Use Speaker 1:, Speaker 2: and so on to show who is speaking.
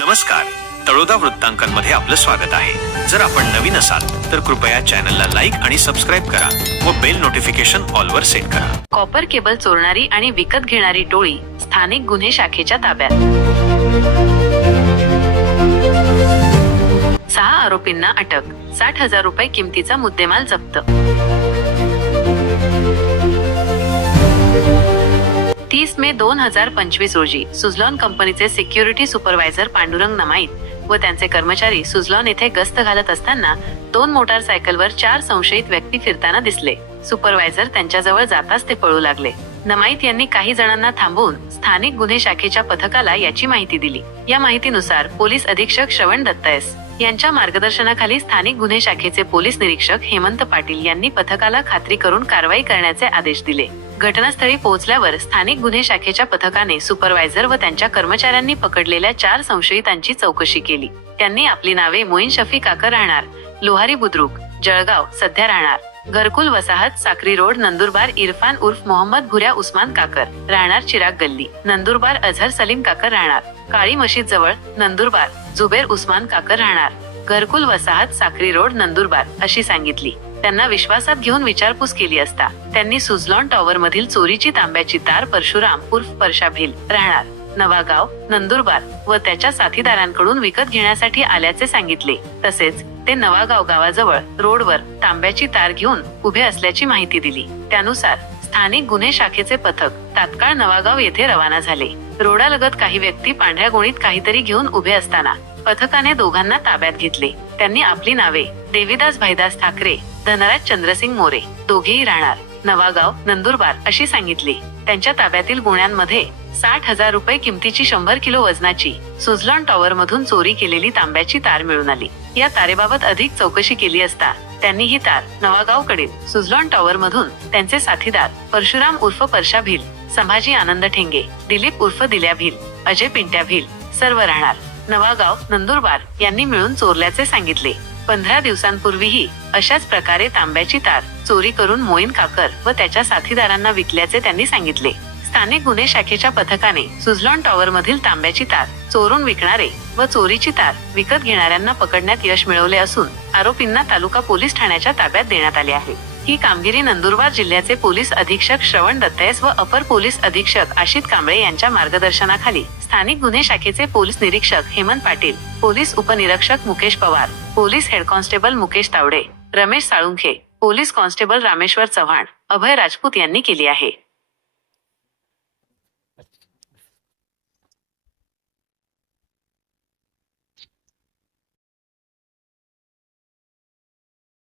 Speaker 1: नमस्कार. तळोदा वृत्तांकनमध्ये आपलं स्वागत आहे. जर आपण नवीन असाल तर कृपया चॅनलला लाईक आणि सबस्क्राईब करा व बेल नोटिफिकेशन ऑलवर सेट करा.
Speaker 2: कॉपर केबल चोरणारी आणि विकत घेणारी टोळी स्थानिक गुन्हे शाखेच्या ताब्यात. सहा आरोपींना अटक. साठ हजार रुपये किमतीचा मुद्देमाल जप्त. मे दोन हजार पंचवीस रोजी सुझलॉन कंपनीचे सिक्युरिटी सुपरवायझर पांडुरंग नमाईत व त्यांचे कर्मचारी सुझलॉन येथे गस्त घालत असताना दोन मोटारसायकलवर चार संशयित व्यक्ती फिरताना दिसले. सुपरवायझर त्यांच्याजवळ जाताच ते पळू लागले. नमाईत यांनी काही जणांना थांबवून स्थानिक गुन्हे शाखेच्या पथकाला याची माहिती दिली. या माहितीनुसार पोलीस अधीक्षक श्रवण दत्तायस यांच्या मार्गदर्शनाखाली स्थानिक गुन्हे शाखेचे पोलीस निरीक्षक हेमंत पाटील यांनी पथकाला खात्री करून कारवाई करण्याचे आदेश दिले. घटनास्थळी पोहोचल्यावर स्थानिक गुन्हे शाखेच्या पथकाने सुपरवायझर व त्यांच्या कर्मचाऱ्यांनी पकडलेल्या चार संशयितांची चौकशी केली. त्यांनी आपली नावे मोईन शफी काकर राहणार लोहारी बुद्रुक जळगाव सध्या राहणार घरकुल वसाहत साक्री रोड नंदुरबार इरफान उर्फ मोहम्मद भुऱ्या उस्मान काकर राहणार चिराग गल्ली नंदुरबार अझहर सलीम काकर राहणार काळी मशीद जवळ नंदुरबार. जुबेर उस्मान काकर राहणार. घरकुल वसाहत साक्री रोड नंदुरबार अशी सांगितली. त्यांना विश्वासात घेऊन विचारपूस केली असता त्यांनी सुझलॉन टॉवर मधील चोरीची तांब्याची तार परशुराम उर्फ परशा भिल राहणार. नवागाव नंदुरबार व त्याच्या साथीदारांकडून विकत घेण्यासाठी आल्याचे सांगितले. तसेच ते नवागाव गावाजवळ रोडवर तांब्याची तार घेऊन उभे असल्याची माहिती दिली. त्यानुसार स्थानिक गुन्हे शाखेचे पथक तात्काळ नवागाव येथे रवाना झाले. रोडालगत काही व्यक्ती पांढऱ्या गोणीत काहीतरी घेऊन उभे असताना पथकाने दोघांना ताब्यात घेतले. त्यांनी आपली नावे देवीदास भाईदास ठाकरे धनराज चंद्रसिंग मोरे दोघेही राहणार. नवागाव नंदुरबार अशी सांगितली. त्यांच्या ताब्यातील गुन्ह्यांमध्ये साठ हजार रुपये किमतीची शंभर किलो वजनाची सुझलॉन टॉवर मधून चोरी केलेली तांब्याची तार मिळून आली. या तारेबाबत अधिक चौकशी केली असता त्यांनी ही तार नवागावकडील सुझलॉन टॉवर मधून त्यांचे साथीदार परशुराम उर्फ परशा भिल संभाजी आनंद ठेंगे दिलीप उर्फ दिल्या भिल अजय पिंट्या भिल सर्व राहणार. नवागाव नंदुरबार यांनी मिळून चोरल्याचे सांगितले. पंधरा दिवसांपूर्वीही अशाच प्रकारे तांब्याची तार चोरी करून मोईन काकर व त्याच्या साथीदारांना विकल्याचे त्यांनी सांगितले. स्थानिक गुन्हे शाखेच्या पथकाने सुझलॉन टॉवर मधील तांब्याची तार चोरून विकणारे व चोरीची तार विकत घेणाऱ्यांना पकडण्यात यश मिळवले असून आरोपींना तालुका पोलीस ठाण्याच्या ताब्यात देण्यात आले आहे. ही कामगिरी नंदुरबार जिल्ह्याचे पोलीस अधीक्षक श्रवण दत्तयस व अपर पोलीस अधीक्षक आशित कांबळे यांच्या मार्गदर्शनाखाली स्थानिक गुन्हे शाखेचे पोलीस निरीक्षक हेमंत पाटील पोलीस उपनिरीक्षक Mukesh Pawar police head constable Mukesh Tawde Ramesh Salunkhe police constable Rameshwar Chavan Abhay Rajput यांनी केली आहे.